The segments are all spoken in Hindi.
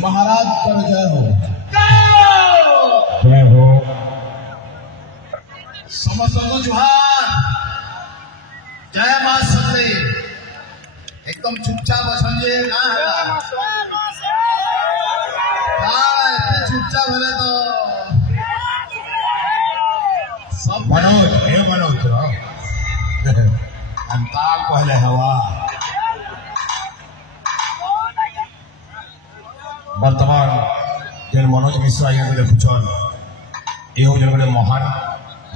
महाराज कर जय हो। जय हो। समस्त जुहार। जय मां सबले। एकदम चुपचाप अछन जे ना हला एते चुपचाप हले तो सब मनोज अंता कहले हवा वर्तमान जेन मनोज मिश्रा ये देखुछन ये हो जन महान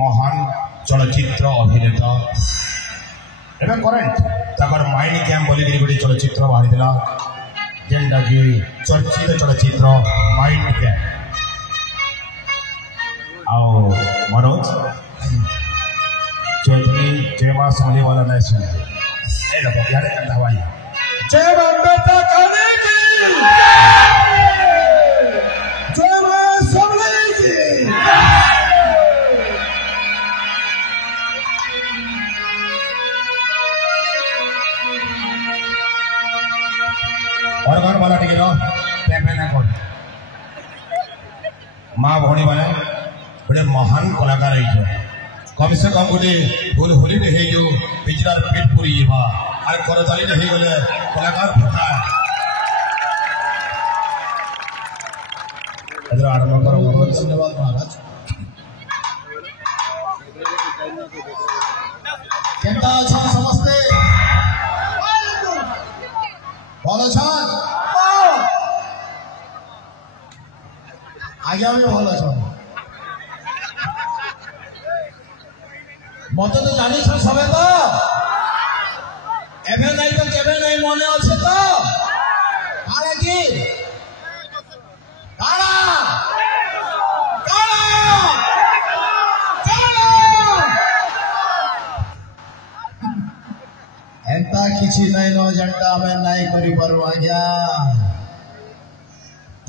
महान चलचित्र अभिनेता एवं करेंट तकर माइंड कैम्प बोली गोटे चलचित्र बाहरी जेनटा कि चर्चित चलचित्र माइंड कैम्प आओ मनोज चौधरी जय मां समझे वाला नहीं सुने यार हवाई जय बेटा कहने की जय मां सबले की और घर वाला टिके ना कर माँ भौणी मैंने गोटे महान कलाकार कम से कम गोटे फुल होली हो पिजरार पेट पूरी जावा आर करताली हो गले कलाकार फटा धन्यवाद महाराज। केटा छन समस्ते भल छन आज्ञा भी भल छन मत तो जानी छ सबे तो एबे नहीं तो केबे नहीं मने अच्छे तो आरे की काला काला एंता किसी नहीं न जनता में नहीं करी पारू आज्ञा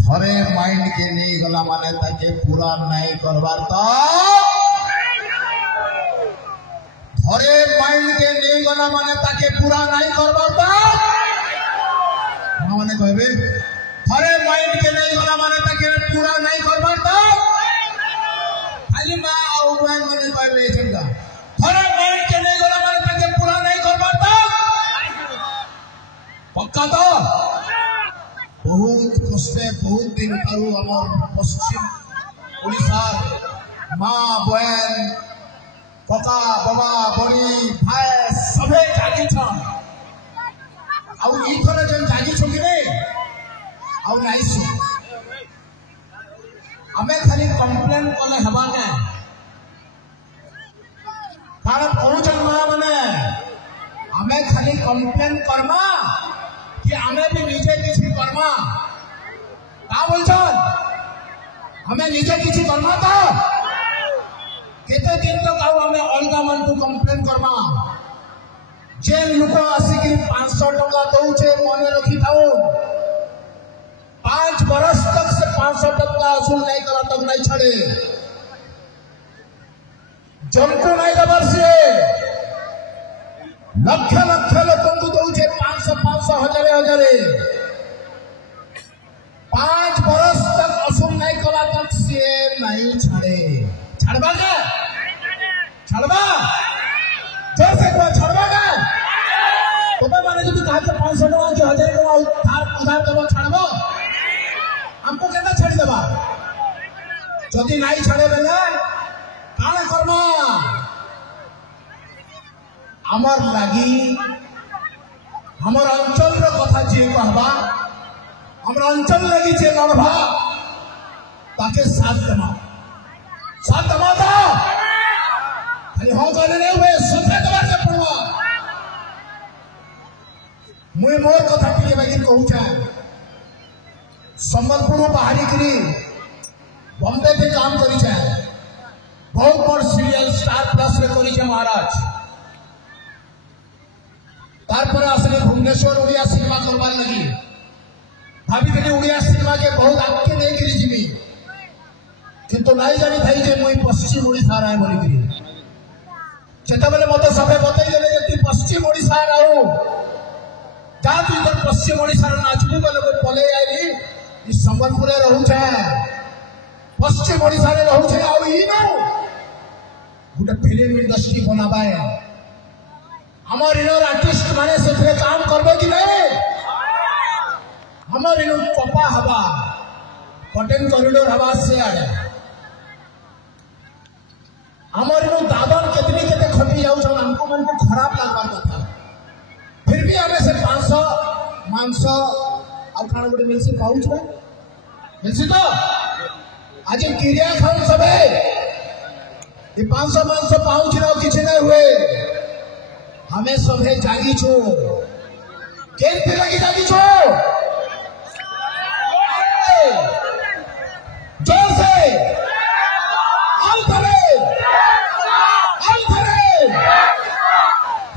थरे माइंड के नहीं गला माने ताके पूरा नहीं करवार तो थरे माइंड के नहीं गला माने ताके पूरा नहीं करवार तो माने कहबे थरे माइंड के नहीं गला माने ताके पूरा नहीं करवार तो खाली मां आउ बहन माने कहबे चिंता थरे माइंड के नहीं गला माने ताके पूरा नहीं करवार तो पक्का तो बहुत कष्टे बहुत दिन करू आम पश्चिम ओडिशा माँ बहन कका बाबा बड़ी भाई सभे जागी छन आउ इथरे जन जागी छ कि नहीं आउ नहीं सु हमें खाली कंप्लेन कले हबा ने कारण पहुंचन मां माने हमें खाली कंप्लेन करमा कि हमें भी निजे किसी करमा का बोलछन हमें निजे किसी करमा तो केते दिन तक आउ हमें अलगा मन तू कंप्लेन करमा जे लोक आसिक 500 टका दउछे मने रखी थाओ 5 बरस तक से 500 टका वसूल नहीं करा तक नहीं छड़े जनको नहीं दबर से लक्ष लक्ष लोक दउछे 500 हजार हजार 5 बरस तक वसूल नहीं करा तक से नहीं छड़े छड़वा का छड़वा जोर से कोई छड़वा का तुम्हें माने जो कहा 500 टका जो 1000 टका उधार देबो छड़बो हमको केना छड़ देबा जदी नहीं छड़े बेले काना करबो हमर लागी हमर अंचल रो कथा जे कहबा हमर अंचल लागी जे लड़बा ताके साथ देमा तो खाली हाँ कहले नहीं हुए सफेद बात पड़वा मुई मोर कथा टिके बाकी कहूचा संबलपुर बाहरी करी बॉम्बे पे काम करी जाए बहुत बड़ सीरियल स्टार प्लस रे करी जाए महाराज तारपर आसले भुवनेश्वर ओडिया सिनेमा करवार लगी भाभी थे ओडिया सिनेमा के बहुत आगे नहीं करी जिमी किंतु नहीं जानी थी जे मुई पश्चिम ओडिशा राय बोली जेते बेले मते सबे बतई देले जे तू पश्चिम ओडिशा राऊ जा तू इधर पश्चिम ओडिशा नाचबू बोले पले आइली संबलपुर रोचे पश्चिम ओडिशा रोचे गोटे फिल्म इंडस्ट्री बनाबे आमर इनर आर्टिस्ट माने से काम करबे कि नहीं आमर इन कपा हवा कटेन कॉरिडोर हवा से आड़े आमर इन दादन केतनी केते खपी जाऊ हमको मन को खराब लगबार कथा फिर भी हमें से 500 मांस आउ खाना गोटे मिलसी पाउछ मिलसी तो आज क्रिया खाऊं सबे ये 500 मांस पाउछ न किछि नहीं हुए हमें सबे जागी छो केनते लगी जागी छो जोर से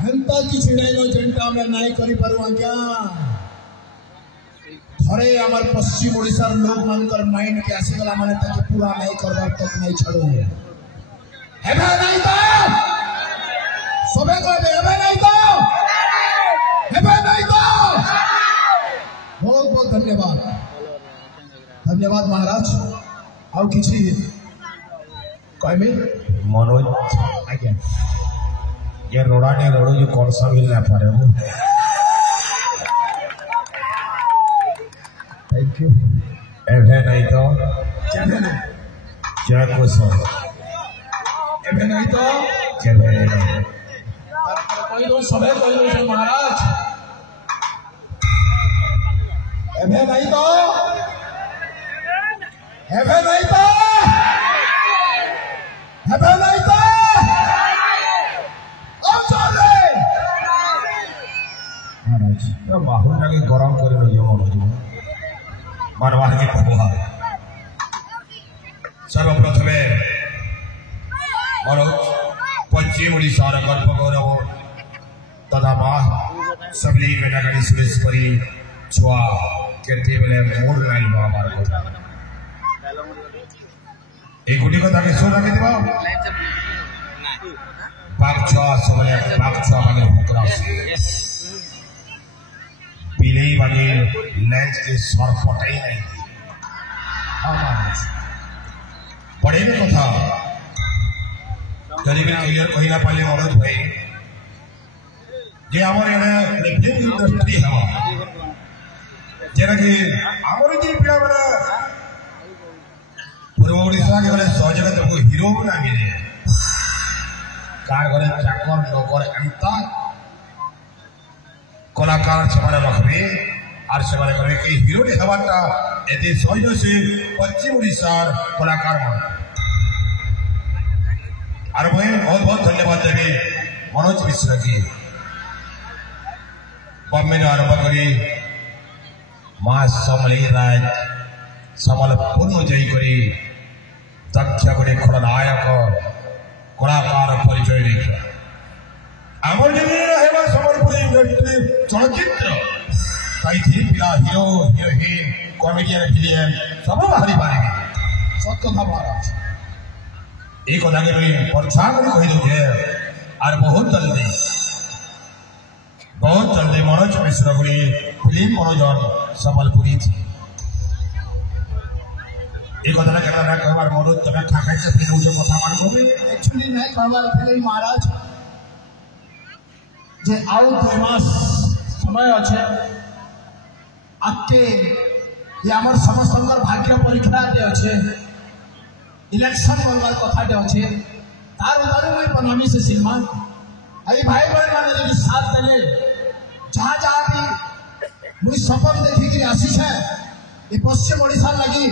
हेंता किछि नहीं नो जेंटा में नहीं करि पारु आज्ञा थरे आमर पश्चिम ओडिसा लोग मानकर माइंड के आसीगला माने ताके पूरा नहीं करबार तक नहीं छड़ो हेबे नहीं तो सबे कहबे हेबे नहीं तो बहुत बहुत धन्यवाद धन्यवाद महाराज आउ किछि कहबे मनोज आज्ञा ये रोडाने रोडो जो कौन सा मिल ना पारे वो थैंक यू एवे नहीं तो क्या कुछ हो एवे नहीं तो क्या नहीं कोई दो सबे कोई दो महाराज एवे नहीं तो एवे नहीं तो एवे नहीं तो माहौल लगे गरम कर मनोज मानवार की प्रभाव सर्वप्रथम मनोज पश्चिम ओडिशार गर्भ गौरव तथा माँ सबली बेनागाड़ी सुरेश्वरी छुआ केते बेले मोर लाई हमार एक गुटी कथा के सुन के दिबा बाग छुआ सबले बाग छुआ माने भुकरा पिले वाले लैंड के सर फटाई नहीं पढ़े में कथा जब क्लियर कहला पाले मनोज भाई जे आमर फिल्म इंडस्ट्री है जेना कि आमर जे पिला बड़ा पूर्व ओडिशा के गले सहजग तको हीरो ना मिले कार गले चाकर नौकर अंता कलाकार से रखबे और से कहे कि हिरो ने हवाटा एते सहज से पश्चिम ओडिशार कलाकार मन और मैं बहुत बहुत धन्यवाद देवी मनोज मिश्र की बम्बे आरंभ करी माँ समली राज समलपूर्ण जयी करी दक्ष गोटे खलनायक कलाकार परिचय देखा आमर सम्बलपुर इंडस्ट्री चलचित्र पिला हिरो हिरोइन कमेडियन फिल्म सब बाहरी पारे सत कथा महाराज ये कथा के प्रोत्साहन कही दे और बहुत जल्दी मनोज मिश्र गुड़ी फिल्म मनोजन सम्बलपुरी थी ये कथा कहना कहबार मनोज तुम खाई से फिल्म जो कथा मान को एक्चुअली नहीं कहबार फिल्म महाराज जे आउ 2 मास समय अच्छे आके ये आमर समस्त भाग्य परीक्षा अच्छे इलेक्शन बनवार कथा अच्छे तार उदार मुझे बनामी से सिनेमा आई भाई बहन मैंने जो साथ देले जहाँ जहाँ भी मुझे सपन देखिक आसीस है ये पश्चिम ओडिशा लगी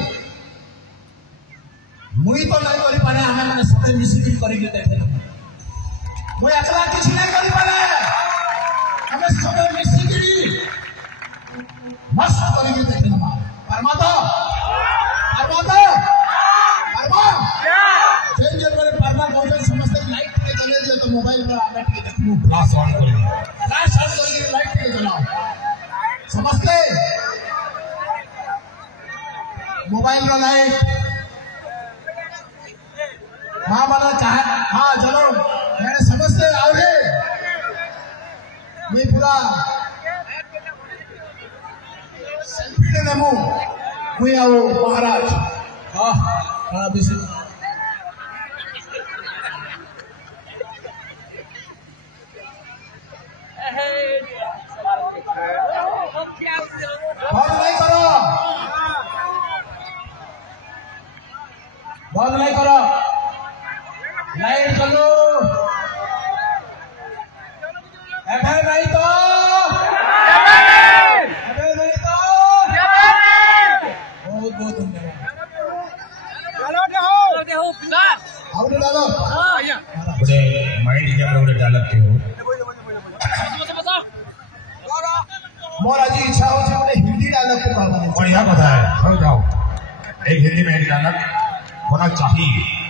मुई तो नहीं कर पारे आम मैंने सब मिसिकी करके देखे मुझे एकला किसी नहीं कर पारे हमें सब मिसिकी मस्त करके देखे परमा तो मेरे परमा कहते समस्त लाइट के जले दियो तो मोबाइल पर आने के देखू फ्लैश ऑन कर लाइट के जलाओ समझते मोबाइल रो लाइट हाँ वाला चाहे हाँ चलो मैंने समझते आओ रे मैं पूरा सेल्फी ले लेमु मुई आओ महाराज बेसी बंद नहीं करो लाइट चलो एफआई नहीं तो बहुत बहुत धन्यवाद गोटे माइंड हिसाब गोटे डायलॉग के हो मोर आज इच्छा हो गोटे हिंदी डायलॉग के कहबा बढ़िया कथा है जाओ एक हिंदी में एक डायलॉग होना चाहिए।